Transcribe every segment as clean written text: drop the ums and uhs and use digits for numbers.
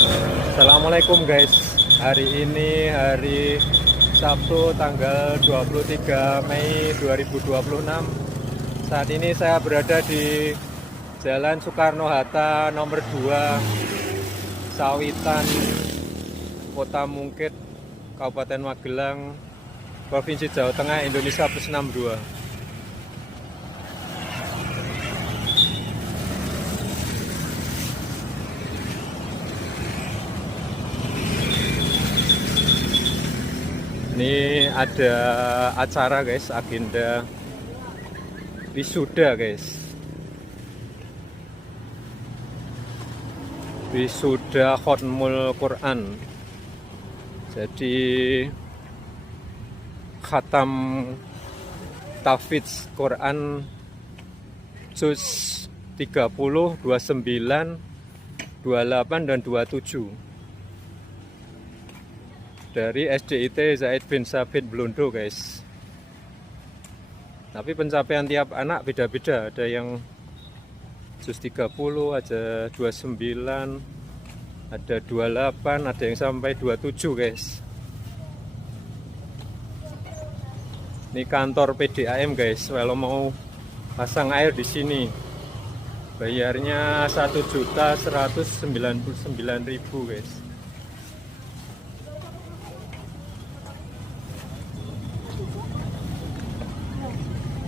Assalamualaikum guys. Hari ini hari Sabtu tanggal 23 Mei 2026. Saat ini saya berada di Jalan Soekarno-Hatta nomor 2 Sawitan, Kota Mungkit, Kabupaten Magelang, Provinsi Jawa Tengah, Indonesia +62. Ini ada acara guys, agenda wisuda guys. Wisuda Khatmul Quran. Jadi khatam tahfidz Quran juz 30, 29, 28 dan 27. Dari SDIT Zaid bin Sabit Blundo guys. Tapi pencapaian tiap anak beda-beda. Ada yang juz 30, ada 29, ada 28, ada yang sampai 27 guys. Ini kantor PDAM guys. Kalau mau pasang air di sini bayarnya 1.199.000 guys.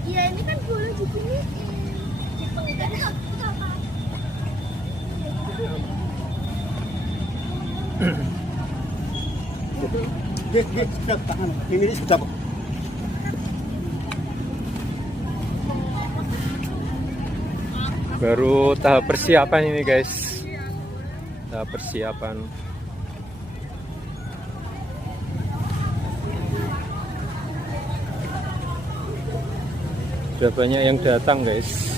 Iya, ini kan dulu di sini di penggerak apa? Ini sudah kok. Baru tahap persiapan ini guys. Tahap persiapan. Sudah banyak yang datang guys.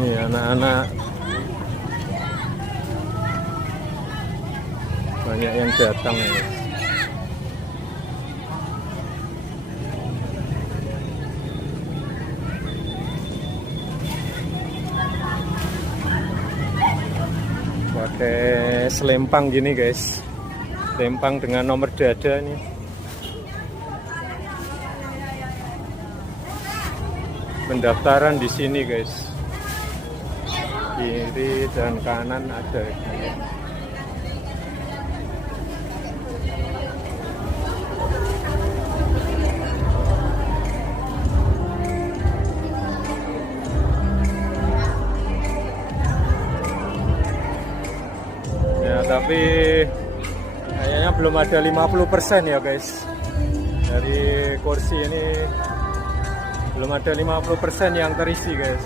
Ini anak-anak banyak yang datang ya guys. Pakai selempang gini guys, selempang dengan nomor dada nih. Pendaftaran di sini guys, kiri dan kanan ada. Tapi kayaknya belum ada 50% ya guys. Dari kursi ini belum ada 50% yang terisi guys.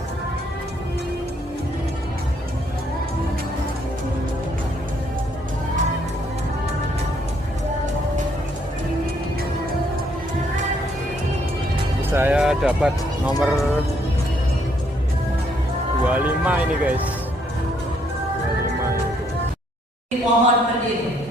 Saya dapat nomor 25 ini guys. 25 ini. Mohon berdiri.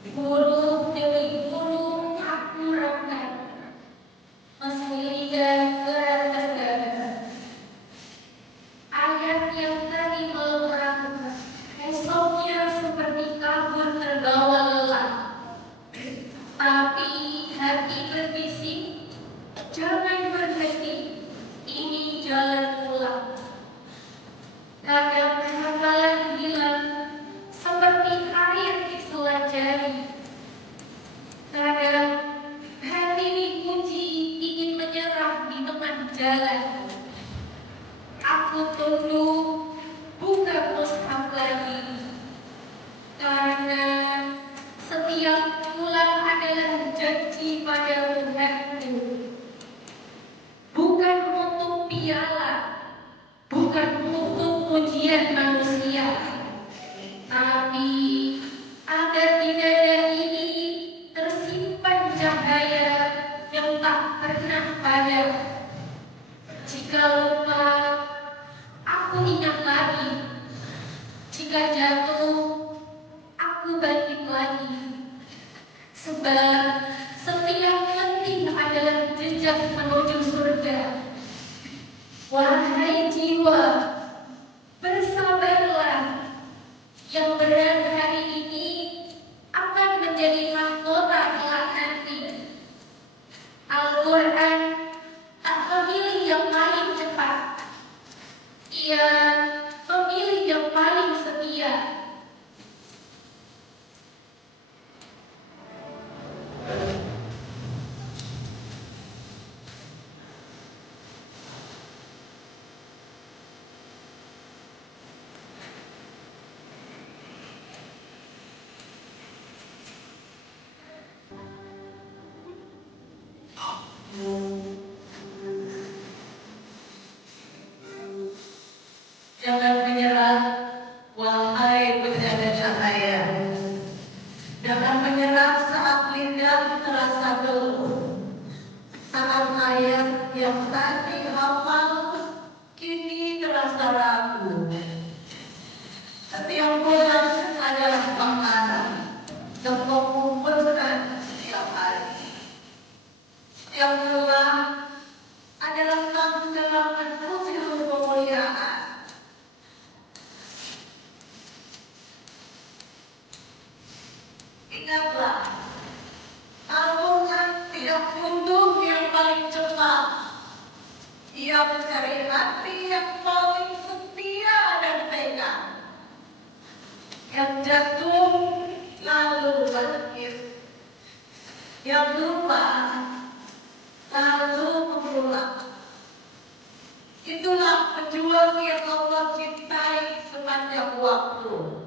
Guru demi guru aku rapat, memuliakan keras. Ayat yang tadi melekat, esoknya seperti kabur terbawa lelah. Tapi hati berbisik, jangan berhenti, ini jalan pulang. Kadang hafalan bilang, seperti air di selajari. Kadang hati dipuji ingin menyerah di tengah jalan. Aku tunduk, bukan mushaf lagi. Karena setiap bulan adalah janji pada Tuhanku. Bukan untuk piala, bukan untuk pujian manusia, tapi agar di dada ini tersimpan cahaya yang tak pernah padam. Jika lupa, aku ingat lagi. Jika jatuh, aku bangkit lagi. Sebab setiap letih adalah jejak menuju surga. Wahai jiwa, bersabarlah. Yang berat hari ini akan menjadi mahkota kelak nanti. Al-Quran tak memilih yang paling cepat. Ia memilih yang paling setia. Jangan menyerah, wahai pencari cahaya. Jangan menyerah saat lidah terasa geluh. Saat ayat yang tadi hafal kini terasa ragu. Setiap bulan adalah makanan yang kau kumpulkan setiap hari. Setiap bulan adalah tanggapan putih kemuliaan. Ingatlah, Al-Quran tidak butuh yang paling cepat. Ia mencari hati yang paling setia dan tegar. Yang jatuh lalu bangkit, yang lupa lalu mengulang. Itulah pejuang yang Allah cintai sepanjang waktu.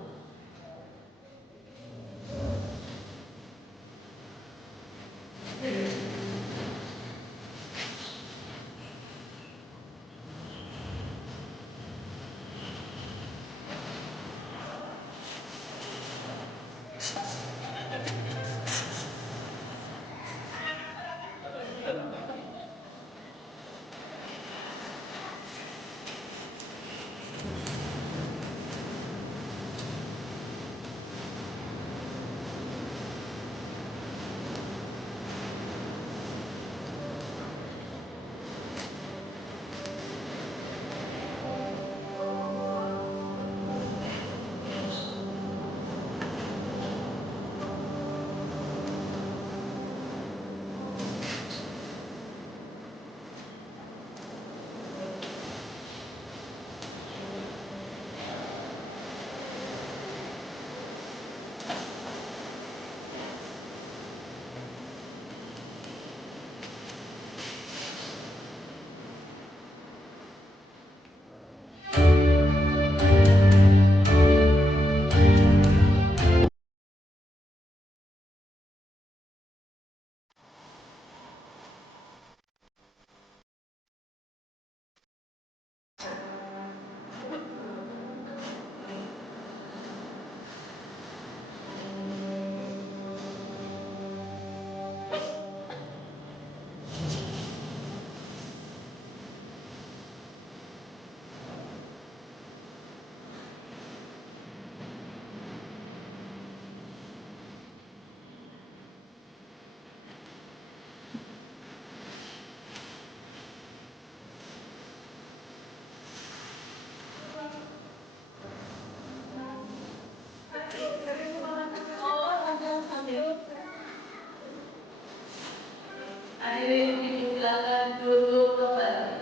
duduk kembali.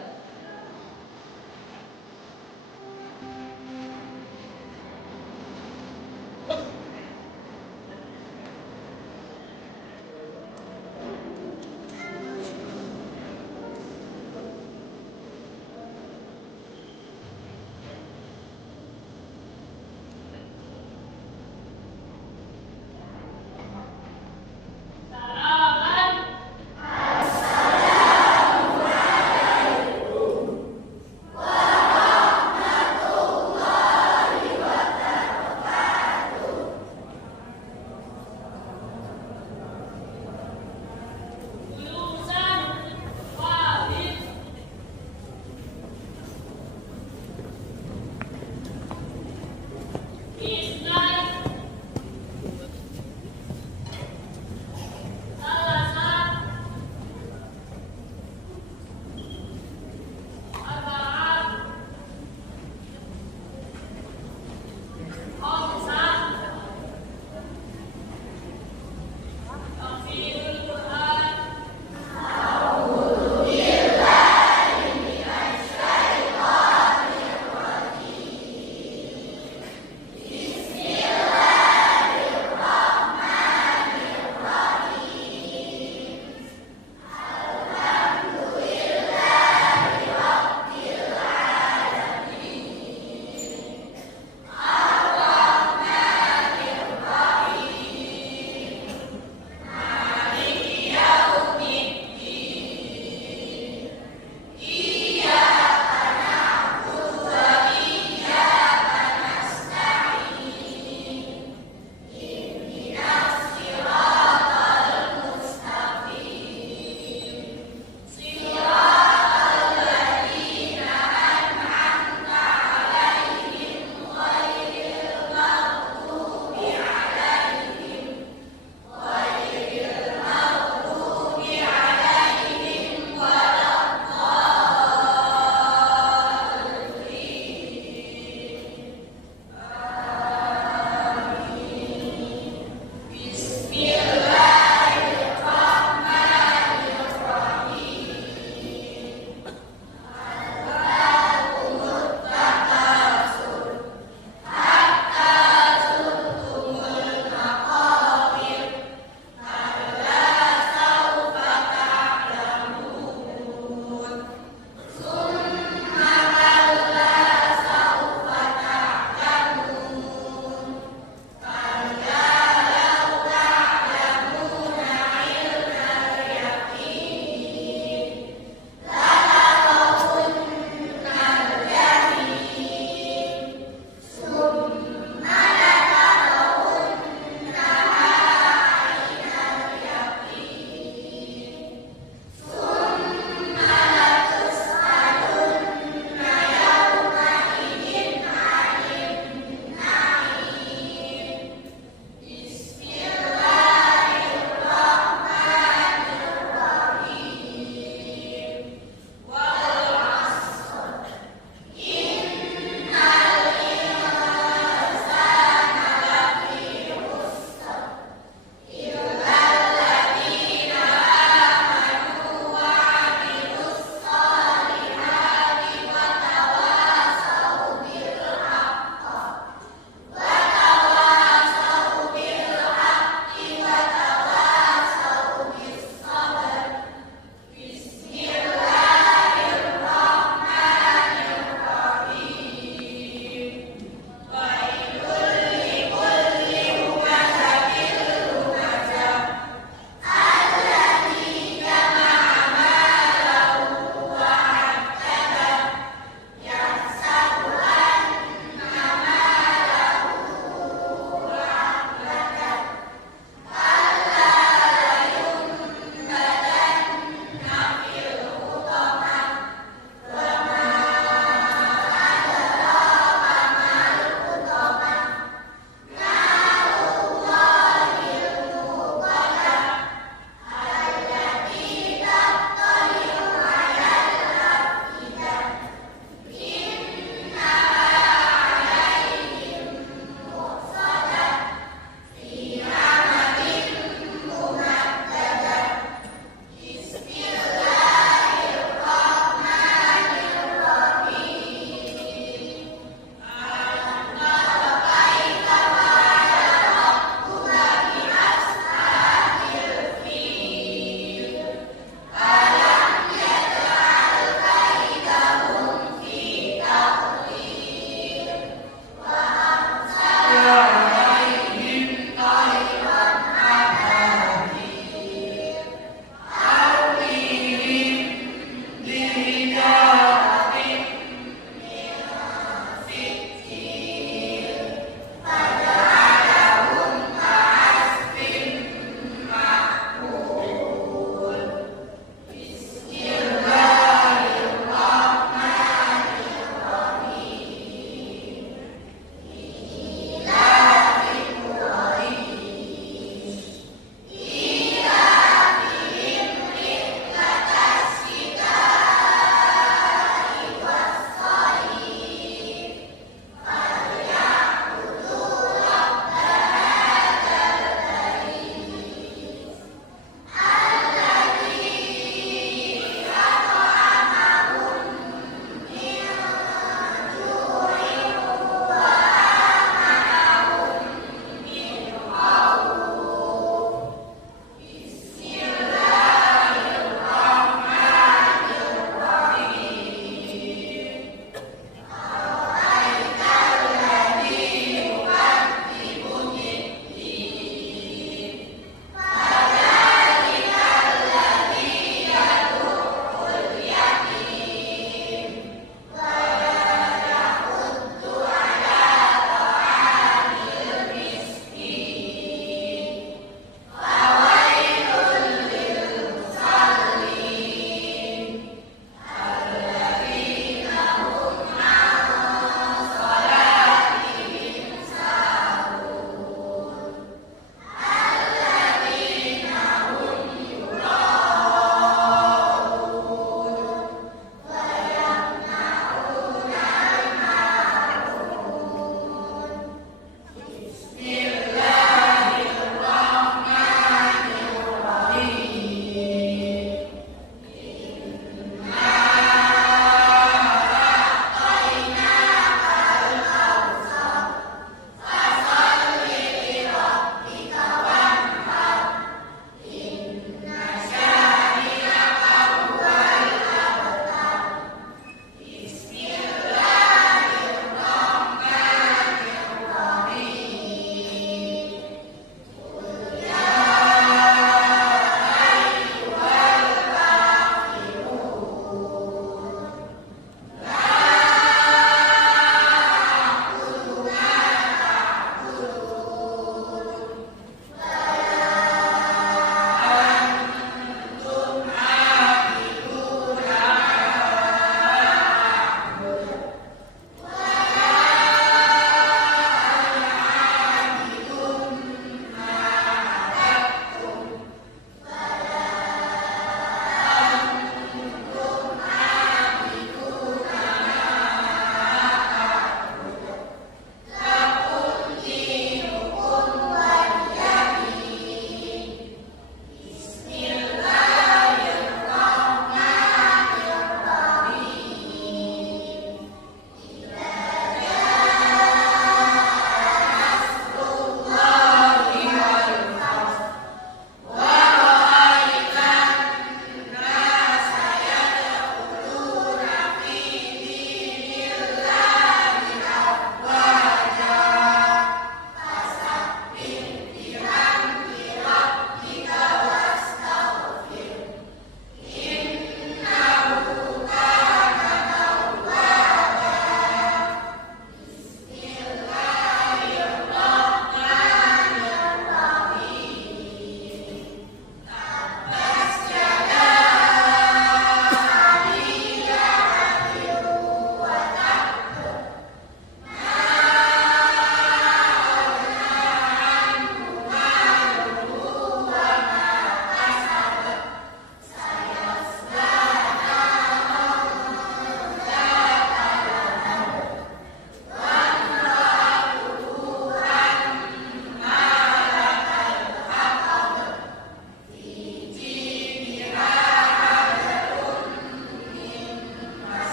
Sarapan.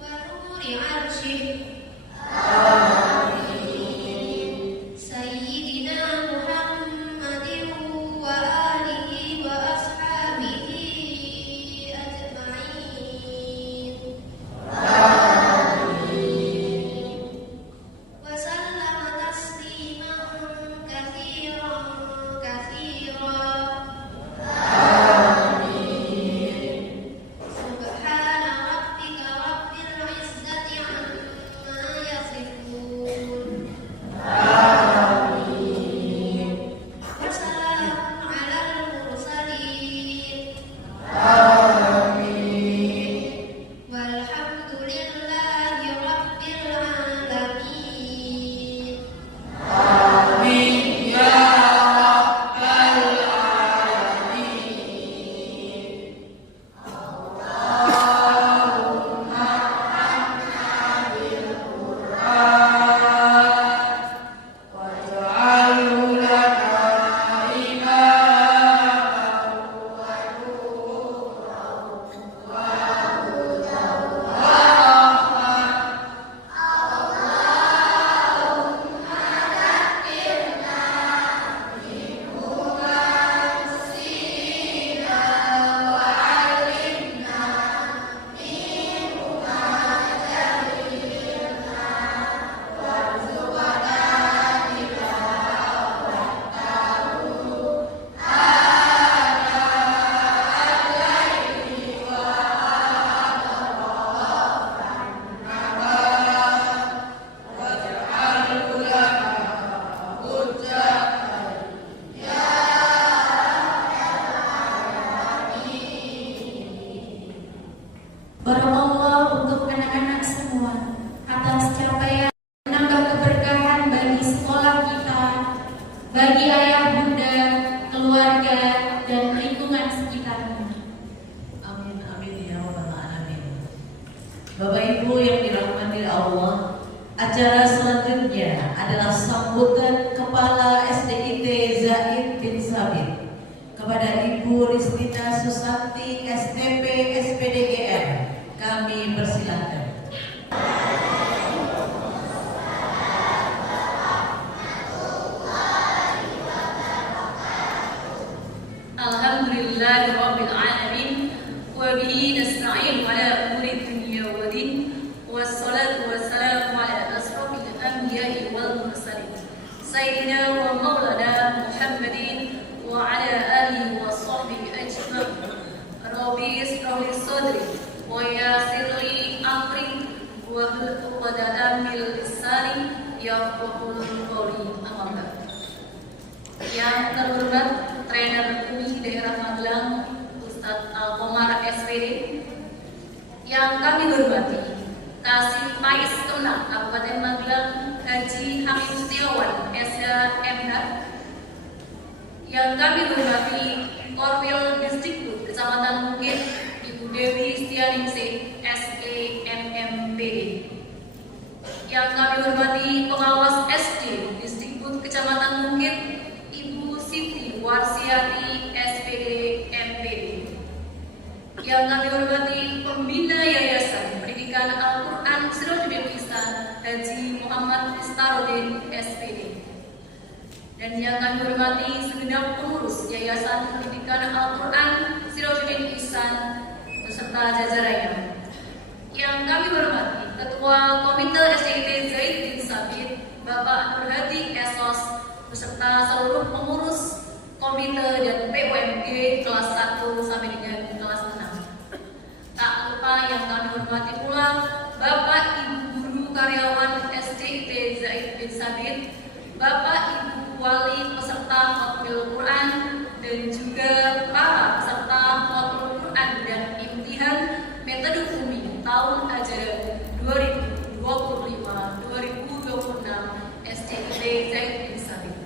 ونور عرشه سيدنا محمد وآله وأصحابه أجمعين وسلم تسليما كثيرا كثيرا سبحان ربك رب العزة عما يصفون وسلام على المرسلين والحمد لله رب العالمين. Barakallah untuk anak-anak semua atas capaian menambah keberkahan bagi sekolah kita, bagi ayah bunda, keluarga, dan lingkungan sekitarnya. Amin amin ya rabbal alamin. Bapak Ibu yang dirahmati Allah, acara selanjutnya adalah sambutan Kepala SDIT Zaid bin Sabit kepada Ibu Ristina Susanti STP SPDGM. Kami persilakan. Alhamdulillahirabbil alamin wa bihi nasta'in ala umuri dunya wa din wassalatu wassalamu ala asrofil anbiya'i wal mursalin sayyidina wa maulana Muhammadin wa ala alihi wa sahbihi ajma'in. Rabbi israh li sadri wa yassir li amri wahlul 'uqdatam min lisani yafqahu qawli. Amma ba'd. Yang terhormat trainer UI daerah Magelang Ustadz Al-Komar SPD, yang kami hormati Kasih Pais Tuna Kabupaten Magelang Haji Hamid Setiawan SHMH, yang kami hormati Korwil Disdikbud Kecamatan Bukit Ibu Dewi Stianingsih SEMMPD, yang kami hormati pengawas SD Disdikbud Kecamatan Bukit Ibu Siti Warsiati SPD MPD, yang kami hormati pembina Yayasan Pendidikan Al-Quran Sirajuddin Ihsan Haji Muhammad Istarodin SPD, dan yang kami hormati segenap pengurus Yayasan Pendidikan Al-Quran Sirajuddin Ihsan beserta jajarannya, yang kami hormati Ketua Komite SDIT Zaid bin Sabit Bapak Nur Hadi Esos beserta seluruh pengurus komite dan PUMG kelas 1 sampai dengan kelas 6. Tak lupa yang kami hormati pula Bapak Ibu Guru Karyawan SDIT Zaid bin Sabit, Bapak Ibu Wali peserta Khatmil Quran, dan juga para peserta Khatmil Quran dan imtihan metode UMI tahun ajaran 2025-2026 SDIT Zaid bin Sabit.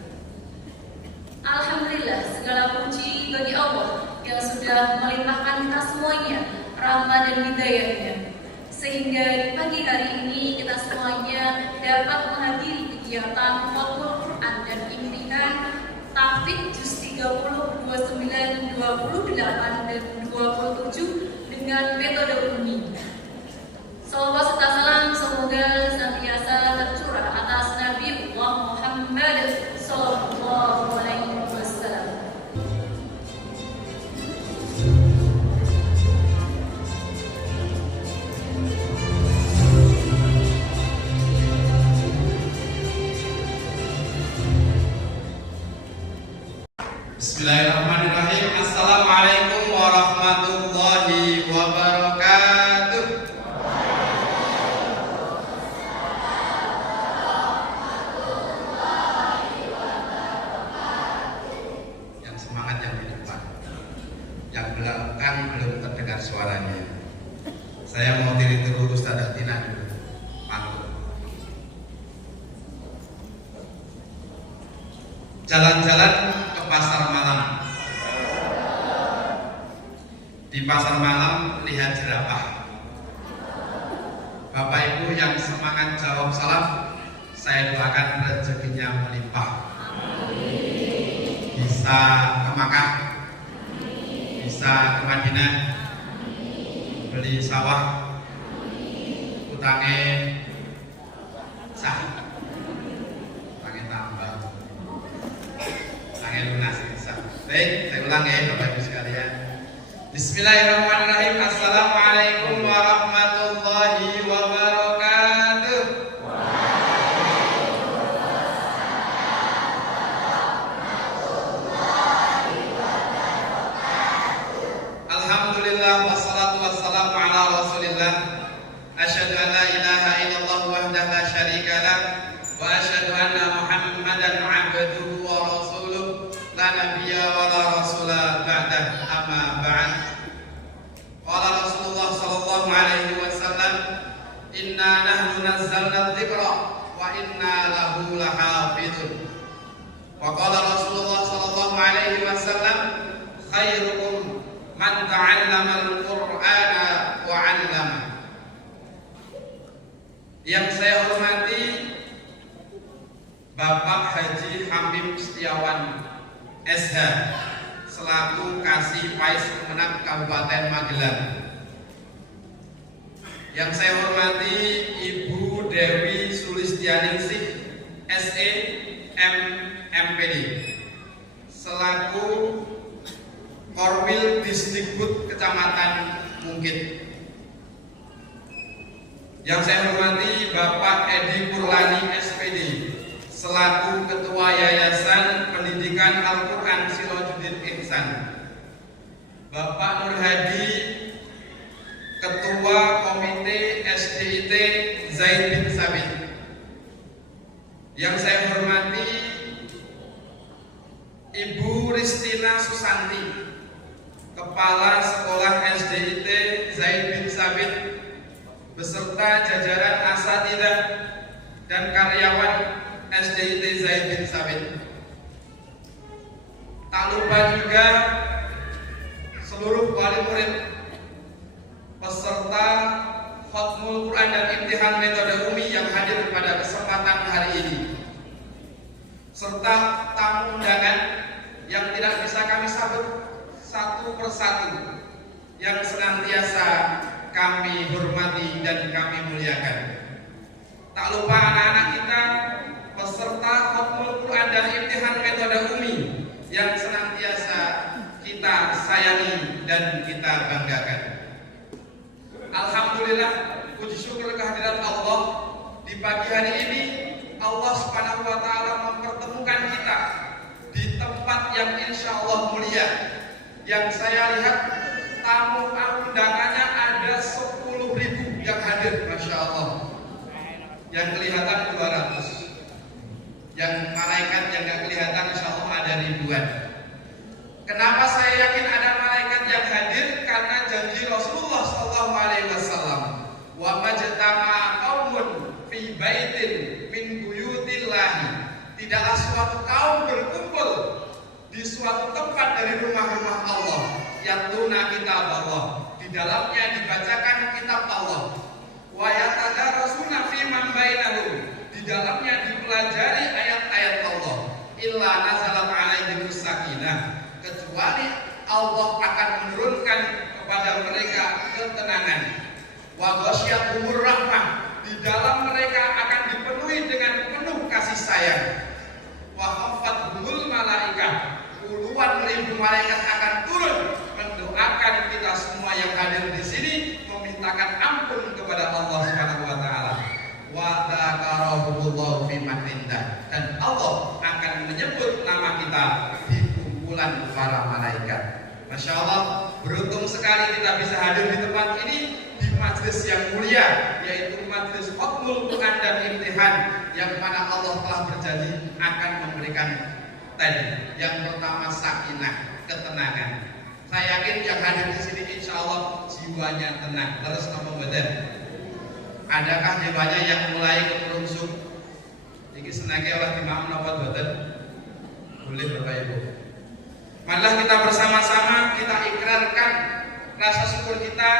Alhamdulillah, segala puji bagi Allah yang sudah melimpahkan kita semuanya rahmat dan hidayahnya, sehingga di pagi hari ini kita semuanya dapat menghadiri kegiatan Khatmul Quran dan imtihan Tahfidz Juz 30, 29, 28, dan 27 dengan metode umi. Salawat serta salam semoga senantiasa tercurah atas Nabi Muhammad sallallahu alaihi wasallam. Bismillahirrahmanirrahim. Assalamualaikum warahmatullahi wabarakatuh. Yang semangat yang di depan, yang belakang belum terdengar suaranya. Saya mau diri dulu Ustazah Tina dulu. Panggung. Jalan-jalan ke pasar malam. Di pasar malam lihat jerapah. Bapak Ibu yang semangat jawab salam, saya doakan rezekinya melimpah. Bisa ke Makkah, bisa ke Madinah, beli sawah, utangnya sah, utangnya tambah. Lunas bisa. Baik, saya ulang ya Bapak Ibu sekalian. Bismillahirrahmanirrahim. Assalamualaikum warahmatullahi wabarakatuh. Alhamdulillah wassalatu wassalamu ala Rasulillah. Asyhadu an la ilaha illallah wahdahu la syarika lah wa asyhadu anna Muhammadan abduhu wa rasuluh. La nabiyya wa la rasula ba'dah, amma ba'd. Qala Rasulullah sallallahu alaihi wasallam, inna nahnu nazzalna dzikra wa inna lahu lahafizun. Wa qala Rasulullah sallallahu alaihi wasallam, khairukum man ta'allama al-Qur'ana wa 'allama. Yang saya hormati Bapak Haji Hamim Setiawan SH selaku Kasih Pais Kemenang Kabupaten Magelang. Yang saya hormati Ibu Dewi Sulistianingsih SE MMPD selaku Korwil Disdikbud Kecamatan Mungkit. Yang saya hormati Bapak Edi Purlani SPD selaku Ketua Yayasan Pendidikan Al-Quran Sirajuddin Ihsan. Bapak Nur Hadi, Ketua Komite SDIT Zaid bin Sabit. Yang saya hormati Ibu Ristina Susanti, Kepala Sekolah SDIT Zaid bin Sabit, beserta jajaran asatidzah dan karyawan SDIT Zaid bin Sabit. Tak lupa juga seluruh wali murid, peserta Khatmul Quran dan Imtihan Metode Umi yang hadir pada kesempatan hari ini, serta tamu undangan yang tidak bisa kami sambut satu persatu, yang senantiasa kami hormati dan kami muliakan. Tak lupa anak-anak kita, peserta Khatmul Quran dan Imtihan Metode Umi yang senantiasa kita sayangi dan kita banggakan. Alhamdulillah, puji syukur kehadirat Allah, di pagi hari ini Allah Subhanahu wa taala mempertemukan kita di tempat yang insya Allah mulia. Yang saya lihat tamu undangannya ada 10.000 yang hadir, Masya Allah. Yang kelihatan 200. Yang malaikat yang gak kelihatan insya Allah ada ribuan. Kenapa saya yakin ada malaikat yang hadir? Karena janji Rasulullah SAW, wa majtama'a qaumun fi baitin min buyutillahi, tidaklah suatu kaum berkumpul di suatu tempat dari rumah-rumah Allah, yatluna kitab Allah, di dalamnya dibacakan kitab Allah, wa yatadarasuna fi man bainahum, di dalamnya dipelajari ayat-ayat Allah, illa nazalat alaihimus sakinah, kecuali Allah akan menurunkan kepada mereka mereka ketenangan. Wa ghasyiyatuhur rahmah, di dalam mereka akan dipenuhi dengan penuh kasih sayang. Wa khafathumul malaikah, puluhan ribu malaikat akan turun mendoakan kita semua yang hadir di sini, memintakan ampun kepada Allah Subhanahu wa taala. Wa dzakarahumullahu fi man indah, dan Allah akan menyebut nama kita di kumpulan para malaikat. Masya Allah, beruntung sekali kita bisa hadir di tempat ini, di majelis yang mulia, yaitu majelis Khatmul Quran dan Imtihan, yang mana Allah telah berjanji akan memberikan tadi yang pertama sakinah, ketenangan. Saya yakin yang hadir di sini insya Allah jiwanya tenang. Terus nama badan. Adakah jiwanya yang mulai kemerungsung? Ini senangnya oleh imam napa badan. Boleh Bapak Ibu. Marilah kita bersama-sama kita ikrarkan rasa syukur kita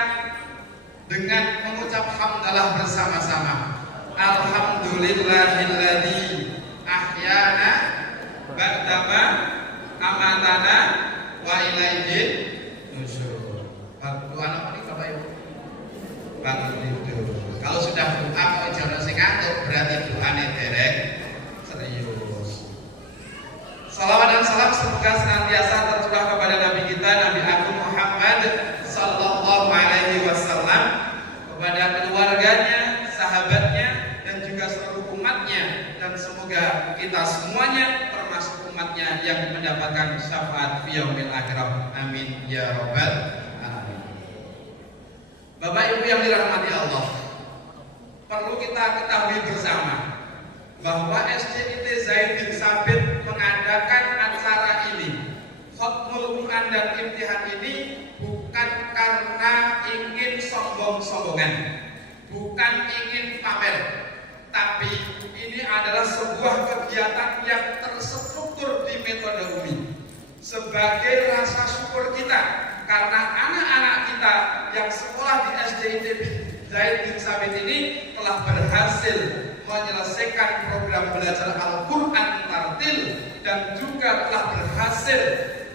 dengan mengucap hamdalah bersama-sama. Alhamdulillahilladzi ahyana ba'dama amatana wa ilaihi nusyur. Bantu anak ini Bapak Ibu. Bangun tidur. Kalau sudah doa kok jangan sing ngantuk, berarti doane derek serius. Salawat dan salam semoga senantiasa tercurah kepada Nabi kita, Nabi Agung Muhammad sallallahu alaihi wasallam, kepada keluarganya, sahabatnya, dan juga seluruh umatnya, dan semoga kita semuanya termasuk umatnya yang mendapatkan syafaat fi yaumil akhirah. Amin ya rabbal alamin. Bapak Ibu yang dirahmati Allah, perlu kita ketahui bersama bahwa SDIT Zaid bin Sabit mengadakan acara ini, Khatmul Quran dan Imtihan ini, bukan karena ingin sombong-sombongan, bukan ingin pamer, tapi ini adalah sebuah kegiatan yang terstruktur di metode UMI sebagai rasa syukur kita karena anak-anak kita yang sekolah di SDIT Zaid bin Sabit ini telah berhasil menyelesaikan program belajar Al-Quran tartil dan juga telah berhasil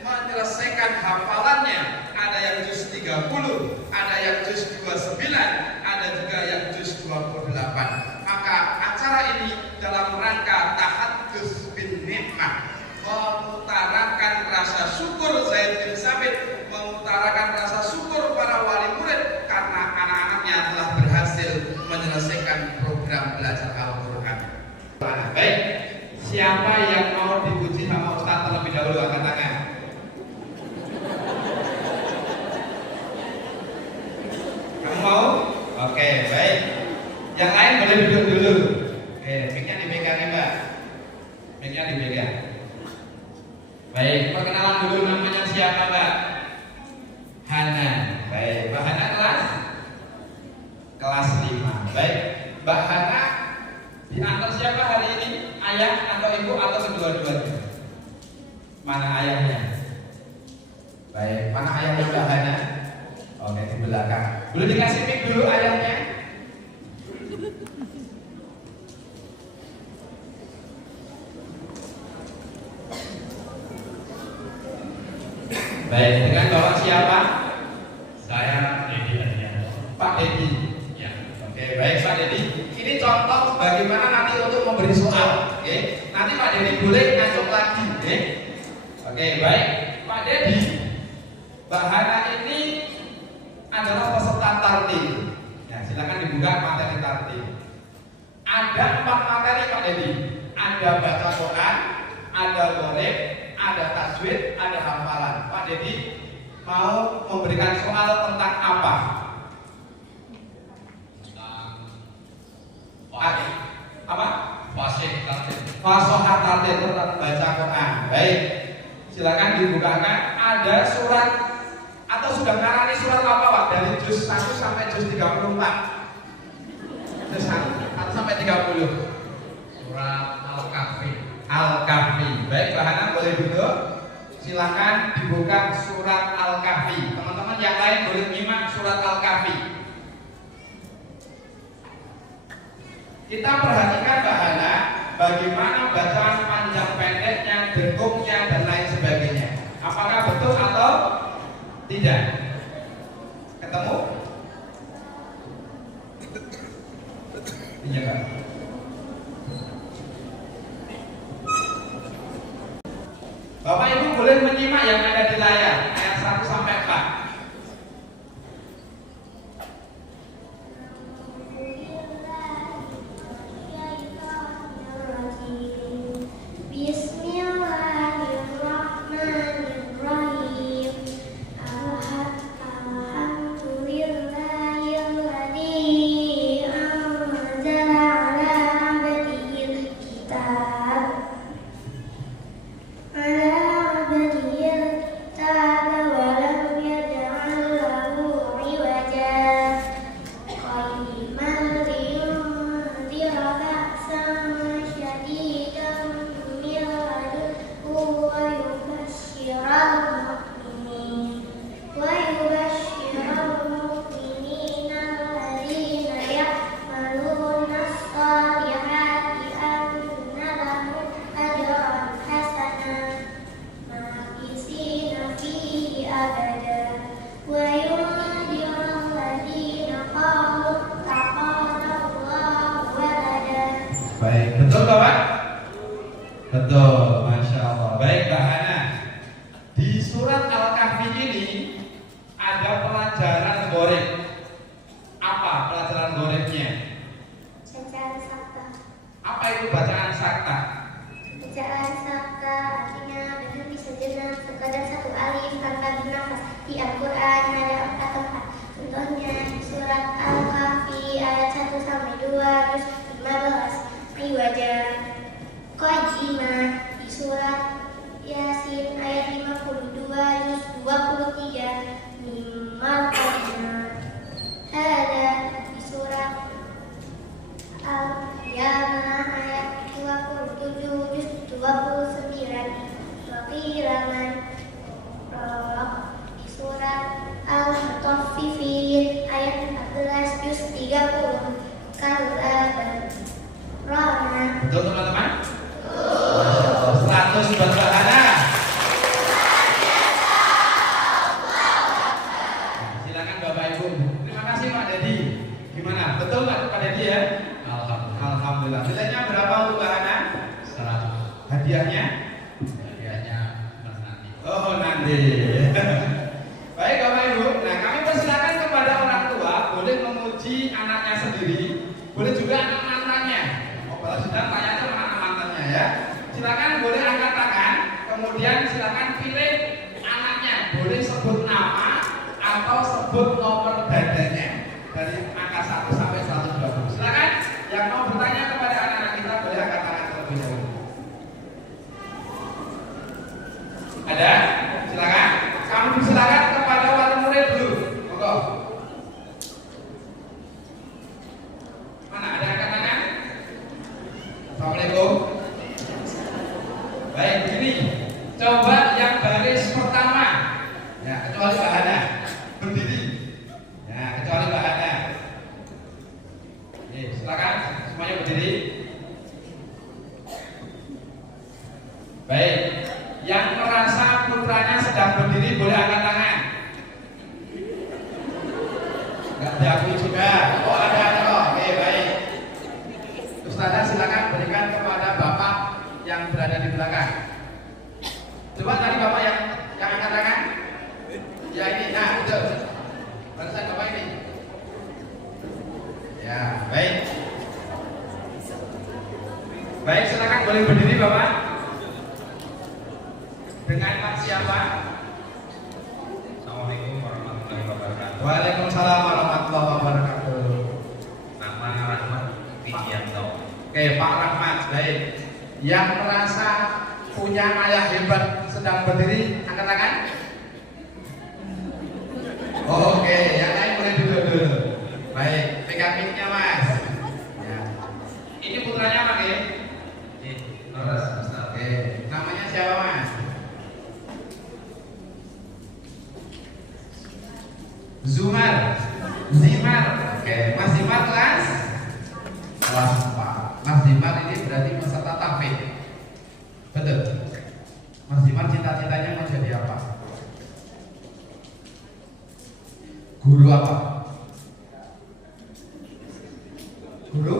menyelesaikan hafalannya. Ada yang juz 30, ada yang juz 29, ada juga yang juz 28. Maka acara ini dalam rangka tahaddus bin nikmah, mengutarakan rasa syukur Zaid bin Sabit, mengutarakan rasa syukur para wali murid karena anak-anaknya telah berhasil menyelesaikan program belajar Al-Quran. Baik, siapa yang mau dipuji sama Ustaz terlebih dahulu angkat tangan. Kamu mau? Oke, baik. Yang lain boleh duduk dulu. Mic-nya dipegang nih Mbak. Mic-nya dipegang. Baik, perkenalan dulu, namanya siapa Mbak? Hana. Baik, Mbak Hana kelas 5. Baik, Mbak Hana diantar siapa hari ini? Ayah atau ibu atau kedua-duanya? Mana ayahnya? Baik, mana ayahnya Mbak Hana? Oke, di belakang. Boleh dikasih mic dulu ayahnya? Baik, dengan Bapak siapa? Saya Dedi Adriano. Pak Dedi. Ya. Oke, baik Pak Dedi. Ini contoh bagaimana nanti untuk memberi soal. Oke, nanti Pak Dedi boleh ngacung lagi. Oke, baik Pak Dedi. Mbak Hana ini adalah peserta tartil. Ya, silakan dibuka materi tartil. Ada 4 materi Pak Dedi. Ada baca Quran, ada ghalib, ada tajwid, ada hafalan. Pak Dedi mau memberikan soal tentang apa? Apa? Fasohat tartil tentang baca Quran. Baik, silakan dibukakan. Ada surat atau sudah ngarani surat apa Pak? Dari juz 1 sampai juz 34. Juz 1 sampai 30. Surat Al-Kahfi. Al-Kahfi. Baik, Mbak Hana boleh duduk. Silakan dibuka surat Al-Kahfi. Teman-teman yang lain boleh nyimak surat Al-Kahfi. Kita perhatikan Mbak Hana, bagaimana bacaan panjang pendeknya, dengkungnya, dan lain sebagainya. Apakah betul atau tidak? Ketemu Iya kan? Bapak Ibu boleh menyimak yang ada di layar ayat 1 sampai 4. Baik, betul Bapak? Betul, Masya Allah. Baik Mbak Hana, di surat Al-Kahfi ini ada pelajaran goreng. Apa pelajaran gorengnya? Bacaan sakta. Apa itu bacaan sakta? Bacaan sakta artinya berhenti sejenak sekadar satu alif tanpa bernafas. Di Al-Quran ada 4 tempat. Contohnya di surat Al-Kahfi ayat 1 sampai 2 terus 15. Wajah Qadimah di surat Yasin ayat 52 juz 23 Mimmal Qadimah ada di surat Al-Qiyamah ayat 27 juz 29 Waqiraman di surat Al-Mutaffifin ayat 14 juz 30 Kalaban Rana. Betul teman-teman? 100 buat Mbak Hana. Silakan Bapak Ibu. Terima kasih Pak Dedi. Gimana? Betul nggak Pak Dedi ya? Alhamdulillah. Nilainya berapa untuk Mbak Hana? 100. Hadiahnya? Hadiahnya nanti. Oh nanti. Baik Bapak Ibu. Nah kami persilakan kepada orang tua boleh memuji anaknya sendiri, boleh juga anak mantannya. Kalau sudah tanya itu anak mantannya ya. Silakan boleh angkat tangan, kemudian silakan pilih anaknya, boleh sebut nama atau sebut nomor dadanya dari angka 1 sampai 120. Silakan yang mau bertanya kepada anak-anak kita boleh angkat tangan terlebih dahulu. Ada? Silakan. Kami silakan kepada wali murid dulu. Monggo. Mana ada angkat tangan? Assalamualaikum. Baik, begini. Coba yang baris pertama. Ya, kecuali Mbak Hana. Berdiri. Ya, kecuali Mbak Hana. Oke, silakan semuanya berdiri. Baik. Yang merasa putranya sedang berdiri boleh angkat tangan. Enggak diakui juga. Oh, ada. Oke, baik. Ustazah silakan berikan kepada Bapak yang berada di belakang. Coba tadi Bapak yang angkat tangan. Ya ini, nah betul. Barusan Bapak ini. Ya, baik. Baik, silakan boleh berdiri Bapak. Dengan Pak siapa? Assalamualaikum warahmatullahi wabarakatuh. Waalaikumsalam warahmatullahi wabarakatuh. Nama Rahmat Widianto. Oke, Pak Rahmat, baik. Yang merasa punya ayah hebat sedang berdiri, angkat tangan. Oh, oke, yang lain boleh duduk dulu. Baik, pegang mic-nya Mas. Ya. Ini putranya apa nih? Terus, Oke, namanya siapa Mas? Zumar. Zimar. Oke, Mas Zimar kelas? Kelas 4. Mas Zimar ini berarti peserta tahfidz. Betul. Mas Zimar cita-citanya mau jadi apa? Guru apa? Guru?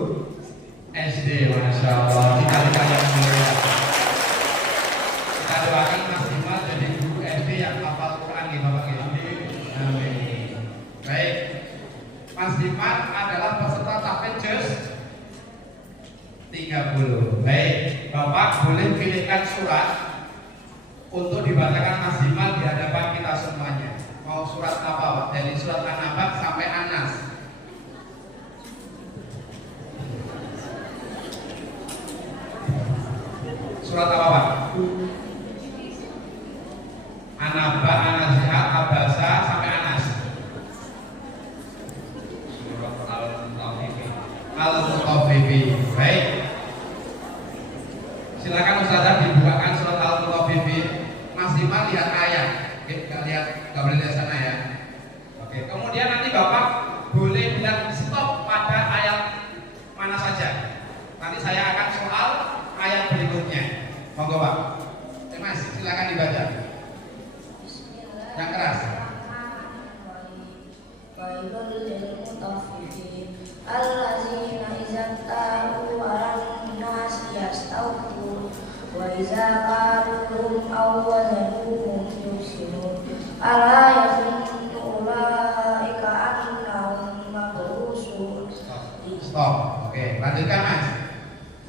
SD, Masya Allah. Dikali-kali yang mulia. Kita doakan Mas Dimas jadi guru SD yang hafal Quran nih Bapak ya. Amin. Baik, Mas Dimas adalah peserta Tahfiz 30. Baik, Bapak boleh pilihkan surat untuk dibacakan Mas Dimas di hadapan kita semuanya. Mau surat apa Pak? Dari surat An-Naba sampai An-Nas. Surat apa Pak? An-Naba, An-Nazi'at, Abasa sampai Anas. Surat Al-Mutaffifin. Al-Mutaffifin. Baik. Silakan Ustazah dibukakan surat Al-Mutaffifin. Mas Dimas lihat ayat. Oke, nggak boleh lihat sana ya. Oke. Kemudian nanti Bapak boleh bilang stop pada ayat mana saja. Nanti saya akan soal ayat berikutnya. Monggo Pak. Mas, silakan dibaca. Yang keras. Wailul lil mutaffifin allazina idza ta'u 'alan nas yastawfun wa idza qaluhum aw wazanuhum yuksirun ala yazunnu ulaika annahum mab'usun. Stop. Oke, lanjutkan Mas.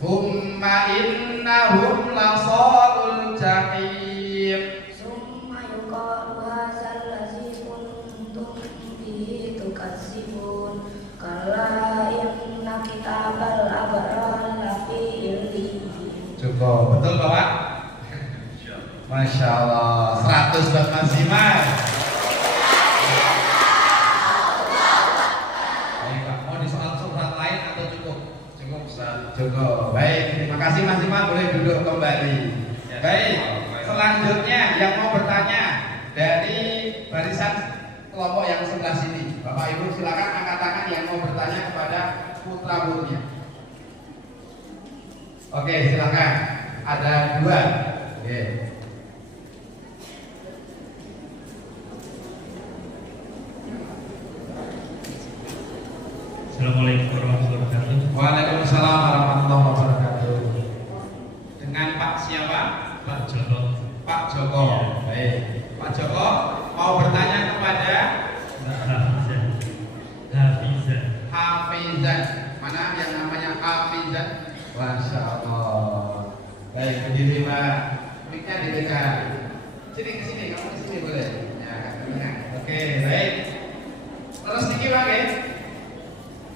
Humma innahum lasalul jahim. Summa yuqalu hadzal ladzi kuntum bihi tukadzibun kalla inna kitabal abrar lafi illiyyin. Cukup, betul Bapak? Masya Allah, 100 buat Mas Dimas. Baik Pak, mau di soal surat lain atau cukup? Cukup Ustaz. Cukup, baik, terima kasih Mas Dimas, boleh duduk kembali. Baik, selanjutnya yang mau bertanya dari barisan kelompok yang sebelah sini. Bapak Ibu silakan angkat tangan yang mau bertanya kepada putra putrinya. Oke, silakan. Ada 2. Oke. Assalamualaikum warahmatullahi wabarakatuh. Waalaikumsalam warahmatullahi wabarakatuh. Dengan Pak siapa? Pak Joko. Pak Joko. Baik. Pak Joko mau bertanya kepada Hafizan. Hafizan. Hafizan. Mana yang namanya Hafizan? Masya Allah. Baik, berdiri Pak. Mic-nya didekat. Sini ke sini, kamu ke sini boleh. Ya, tengah. Oke, baik. Terus sedikit Pak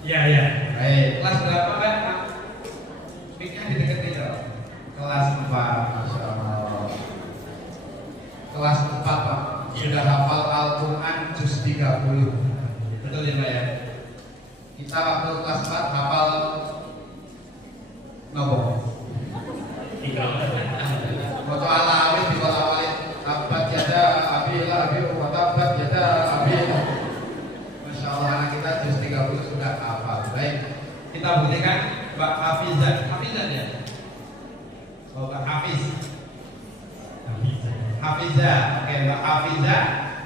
ya. Ya. Baik, kelas berapa Pak? Mic-nya dideketin dong. Kelas 4, Masya Allah. Kelas 4 Pak. Sudah hafal Al-Quran juz 30. Betul ya Pak ya? Kita waktu kelas 4 hafal nopo? 3. Foto alawit di kota walid. Tabat yada abil abil wa tabat yada abil. Masya Allah, anak kita juz 30 sudah hafal. Baik, kita buktikan Mbak Hafizan. Hafizan ya? Oh, Mbak Hafiz. Hafizah. Oke, Mbak Hafizah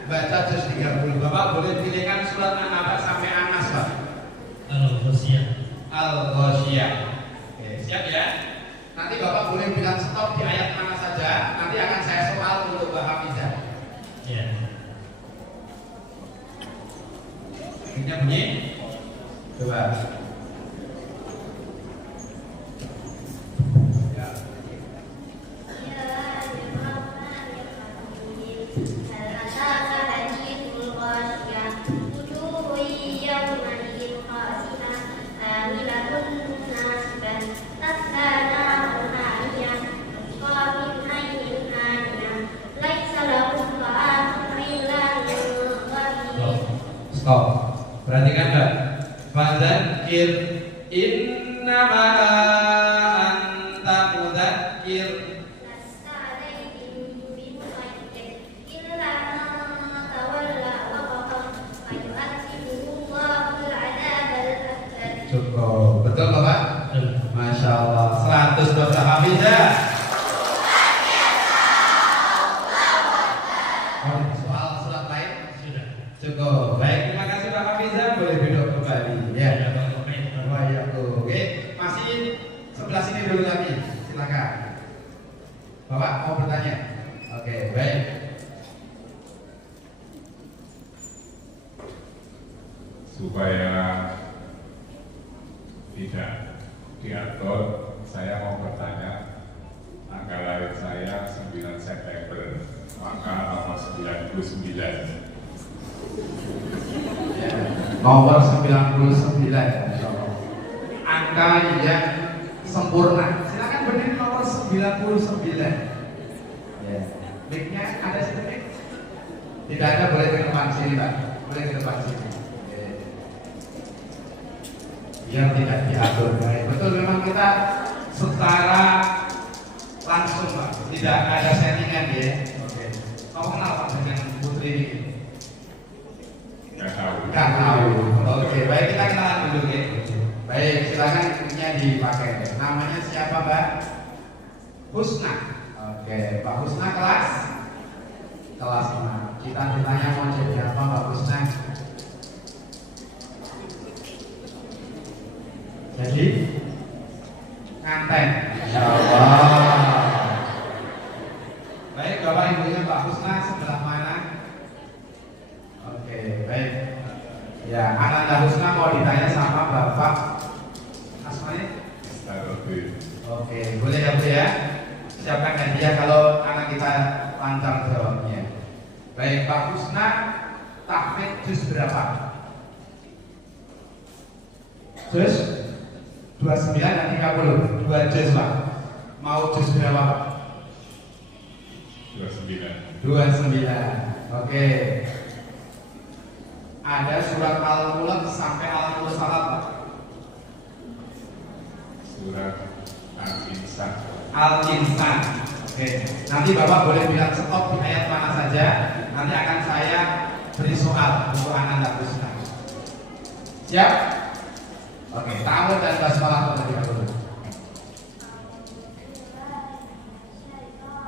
baca juz 30. Bapak boleh pilihkan surat An-Naba sampai An-Nas Pak. Al-Ghasyiyah. Al-Ghasyiyah. Oke, siap ya? Nanti Bapak boleh bilang stop di ayat mana saja. Nanti akan saya soal untuk Mbak Hafizah. Ya. Ini bunyi. Coba. Ya. Stop. Perhatikan Mbak. Fadzakir innama anta mudzakir. Cukup. Betul Bapak? Masya Allah. 100 buat Hafizah. Soal surat lain? Sudah. Cukup. Baik, terima kasih Pak Hafizah. Boleh duduk kembali. Ya. Oke, masih sini dulu lagi, silakan. Bapak mau bertanya? Oke, baik. Supaya tidak diatur, saya mau bertanya, tanggal lahir saya 9 September, maka nomor 99. Nomor 99, angka yang sempurna. Silakan berdiri nomor 99. Ya. Mic-nya ada sini, mic? Tidak ada, boleh ke depan sini, Pak. Boleh ke depan sini. Oke. Biar tidak diatur. Baik. Betul, memang kita secara langsung, Pak. Tidak ada settingan ya. Oke. Kau kenal Pak dengan Putri ini? Nggak tahu. Oke, baik, kita kenalan dulu ya. Baik, silakan mic-nya dipakai. Namanya siapa, Mbak? Husna. Oke, Pak Husna kelas 6. Kita ditanya mau jadi apa, Pak Husna? Jadi nganten. Insyaallah. Baik, Bapak Ibunya Pak Husna sebelah mana? Oke, baik. Ya, Ananda Husna mau ditanya sama Bapak Asmanya? Oke, boleh ya Bu ya? Siapkan hadiah kalau anak kita lancar jawabnya. Baik, Pak Husna, tahfidz juz berapa? Juz 29 dan 30, 2 juz Pak. Mau juz berapa Pak? 29. Oke. Ada surat Al-Mulk sampai Al-Mursalat Pak. Surat Al-Insan. Al-Insan. Oke. Nanti Bapak boleh bilang stop di ayat mana saja. Nanti akan saya beri soal untuk Ananda Husna. Siap? Oke. Ta'awudz dan basmalah terlebih dahulu.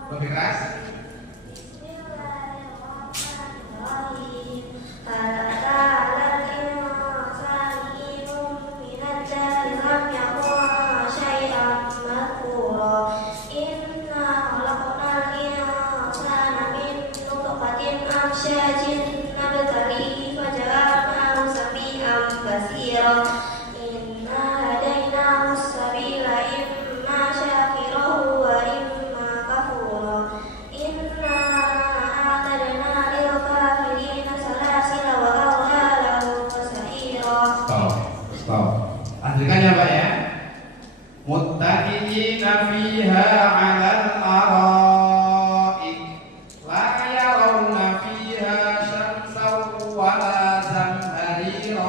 Lebih keras? Lanjutkan ya Pak ya. Muttaqina fiha 'alal ara'ik la yarawna fiha syamsan wa la zamharira.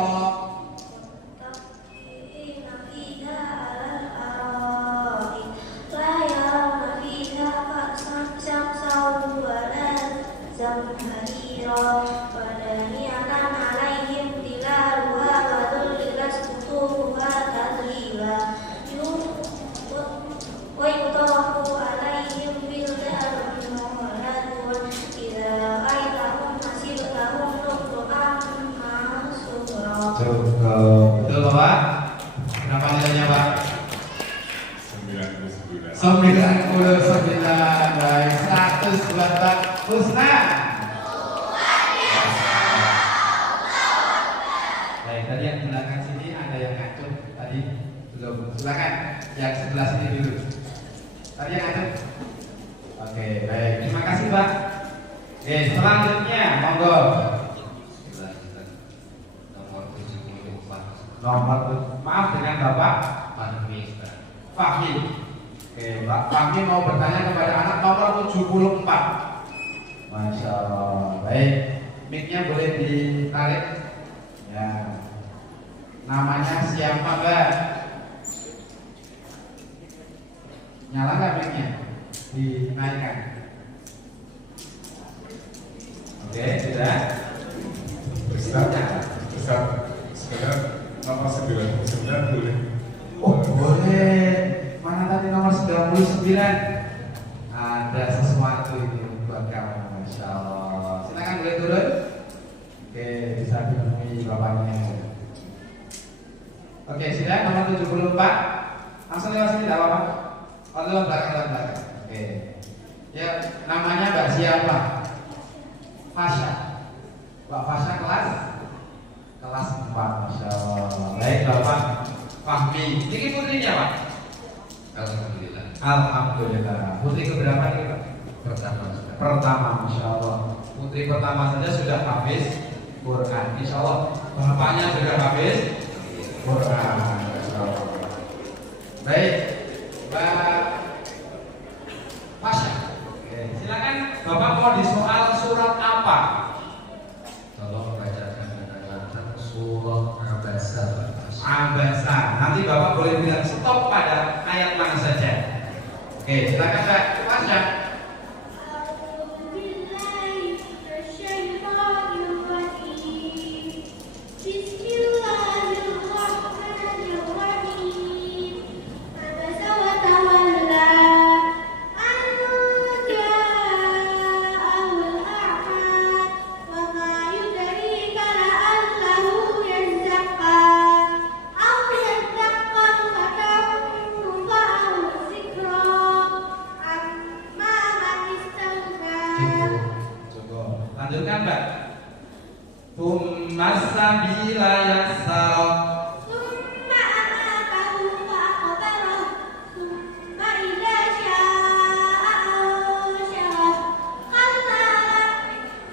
Muttaqina fiha 'alal ara'ik la yarawna fiha syamsan wa la zamharira. Wadani'atan 'alaihim tilaluha wa dhullilat qutubuha tadlila. Wa yutafu 'alaihim bildanun muhladun idza ra'aitahum hasibtahum lu'lu'an mansura. Betul Bapak? Berapa nilainya Pak? 99. Baik, 100 buat Pak Husna. Baik, tadi yang belakang sini ada yang ngatur. Tadi belum. Silakan yang sebelah sini dulu. Tadi yang ngatur. Oke, baik. Terima kasih Pak. Oke, selanjutnya monggo. Nomor maaf dengan Bapak Fahmi. Oke, Pak Fahmi mau bertanya kepada anak nomor 74. Masya Allah. Baik, mic-nya boleh ditarik. Ya. Namanya siapa Mbak? Nyala nggak mic-nya? Dinaikkan. Oke, sudah. Ustaz, sekarang nomor 99 boleh. Oh boleh. Mana tadi nomor 99? Ada sesuatu ini buat kamu, Masya Allah. Silakan boleh turun. Oke, bisa ditemui bapaknya. Oke, sudah nomor 74. Langsung lewat sini, tidak apa-apa. Kalau belakang. Oke. Ya, namanya Mbak siapa? Fasya. Mbak Fasya kelas 4, Masya Allah. Baik Bapak Fahmi. Ini putrinya Pak? Alhamdulillah. Alhamdulillah. Putri keberapa nih Pak? Pertama, Masya Allah. Putri pertama saja sudah habis Quran. Insya Allah bapaknya sudah habis Quran. Masya Allah. Baik, Mbak Fasya. Silakan Bapak mau disoal surat apa? Tolong bacakan dengan surah Abasa. Abasa. Nanti Bapak boleh bilang stop pada ayat mana saja. Oke, silakan Mbak Fasya. Lanjutkan Mbak. Sabila yassara. Summa amatahu fa'aqbara. Summa idza sya'a ansyara. Kalla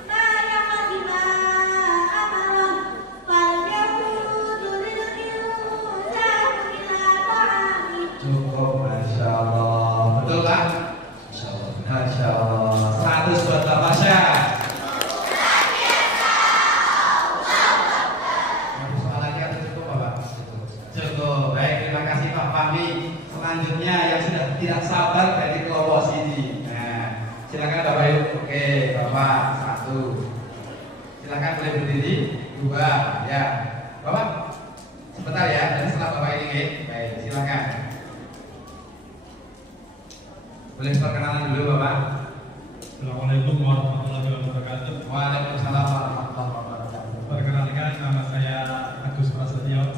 ma yaqdi ma amara. Falyaqudu lil insani ila ta'ami. Cukup, Masya Allah. Betul kan? Insya Allah. Masya Allah. 100 buat Mbak Fasya. Selanjutnya yang sudah tidak sabar dari kelompok sini. Nah, silakan Bapak Ibu. Oke, Bapak 1. Silakan boleh berdiri. 2, ya. Bapak sebentar ya. Nanti setelah Bapak ini, oke. Baik, silakan. Boleh perkenalan dulu Bapak. Assalamualaikum warahmatullahi wabarakatuh. Waalaikumsalam warahmatullahi wabarakatuh. Perkenalkan, nama saya Agus Prasetyo.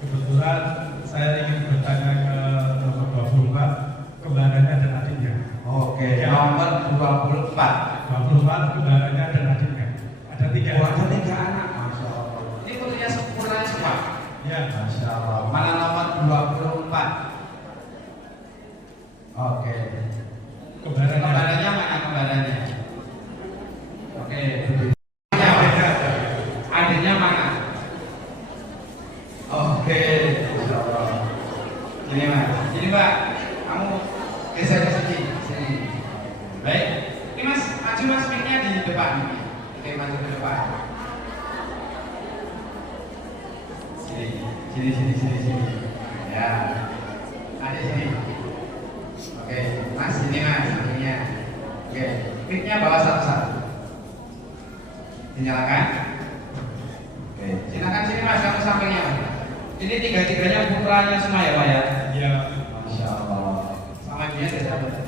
Kebetulan saya ingin bertanya ke nomor 24, kembarannya dan adiknya. Oke, Ya. nomor 24. 24 kembarannya dan adiknya. Ada 3 Wah, anak. ada 3 anak. Masya Allah. Ini putrinya sempurna semua. Ya. Masya Allah. Mana nomor 24? Oke. Kembarannya. Kembarannya mana kembarannya? Oke. Adiknya mana? Oke. Masya Allah. Ini Mas. Ini Mbak. Kamu geser ke sini. Sini. Baik. Ini Mas, maju Mas, mic-nya di depan. Oke, maju ke depan. Sini. Ya. Ada sini. Oke, Mas, sini Mas, mic-nya. Oke, mic-nya bawa satu-satu. Dinyalakan. Oke, silakan sini Mas, kamu sampingnya. Ini 3-3-nya putranya semua ya Pak ya? Ya. Masya Allah. Sama ibunya saya sahabat.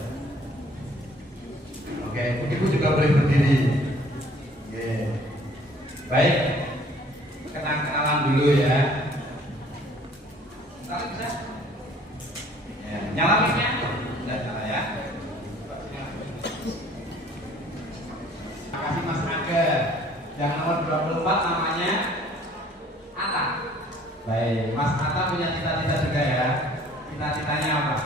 Oke, ibu juga boleh berdiri. Oke. Baik. Kenalan dulu ya. Tahu bisa? Ya, nyala mic-nya. Sudah nyala ya. Terima kasih Mas Aga. Yang nomor 24 namanya Atta. Baik, Mas Atta punya cita-cita juga ya. Cita-citanya apa?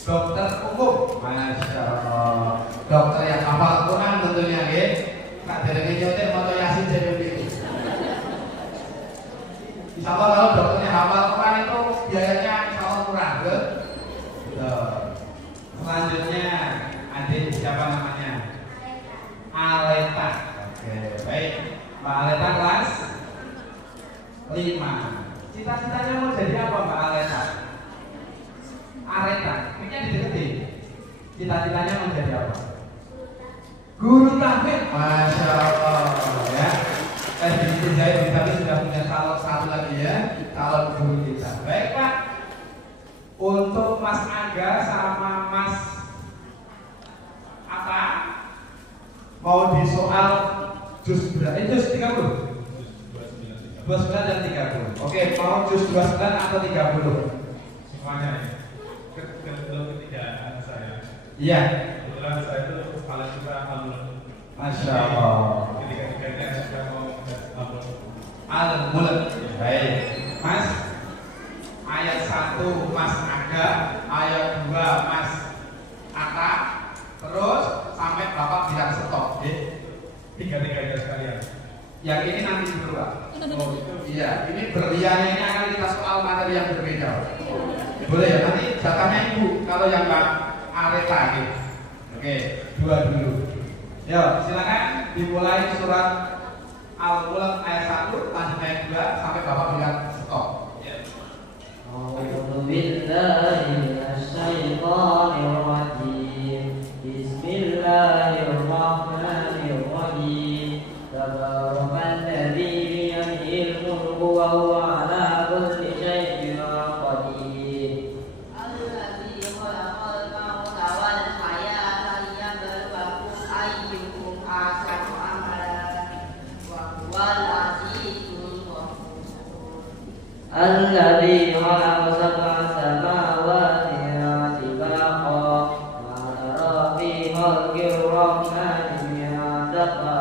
Dokter umum. Masya Allah. Dokter yang hafal Quran tentunya, ya. Kak derenge nyotir moto Yasin jadi begitu. Insya Allah kalau dokternya hafal Quran itu biayanya insya Allah murah, ke? Selanjutnya adik siapa namanya? Aleta. Oke, baik. Mbak Aleta kelas 5. Cita-citanya mau jadi apa Mbak Aleta? Aleta, ini dideketin. Cita-citanya mau jadi apa? Guru tahfidz. Masya Allah ya. Di saya di sudah punya calon satu lagi ya, calon guru kita. Baik Pak. Untuk Mas Angga sama Mas apa? Mau di soal juz berapa? Juz 30. 29 dan 30. Oke, mau juz 29 atau 30? Semuanya ya. Ya, anak saya. Iya. Kebetulan saya itu paling suka Al-Mulk. Masya Allah. Ketika-tikanya sudah mau Al-Mulk. Al-Mulk. Baik. Mas, ayat 1 Mas Aga, ayat 2 Mas Ata, terus sampai Bapak bilang stop. Tiga-tiganya sekalian. Yang ini nanti dulu Pak. Oh, itu. Iya, ini berliannya ini akan kita soal materi yang berbeda. Boleh ya, nanti jatahnya Ibu kalau yang Pak Arif lagi. Oke, 2 dulu. Yo, silakan dimulai surat Al-Mulk ayat 1 lanjut ayat 2 sampai Bapak bilang stop. أعوذ بالله من الشيطان الرجيم بسم الله الرحمن الرحيم تبارك الذي بيده الملك وهو على كل شيء قدير الذي خلق الموت والحياة ليبلوكم أيكم أحسن عملا وهو العزيز الغفور الذي خلق سبع سماوات طباقا ما ترى في خلق الرحمن من تفاوت